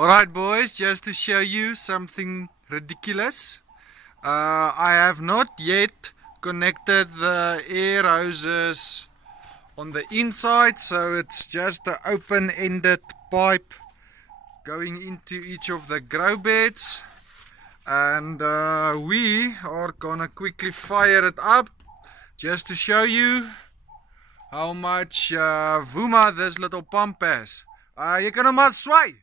Alright boys, just to show you something ridiculous. I have not yet connected the air hoses on the inside, so it's just an open-ended pipe going into each of the grow beds. And we are gonna quickly fire it up just to show you how much Vuma this little pump has. Jy kan hom maar swai.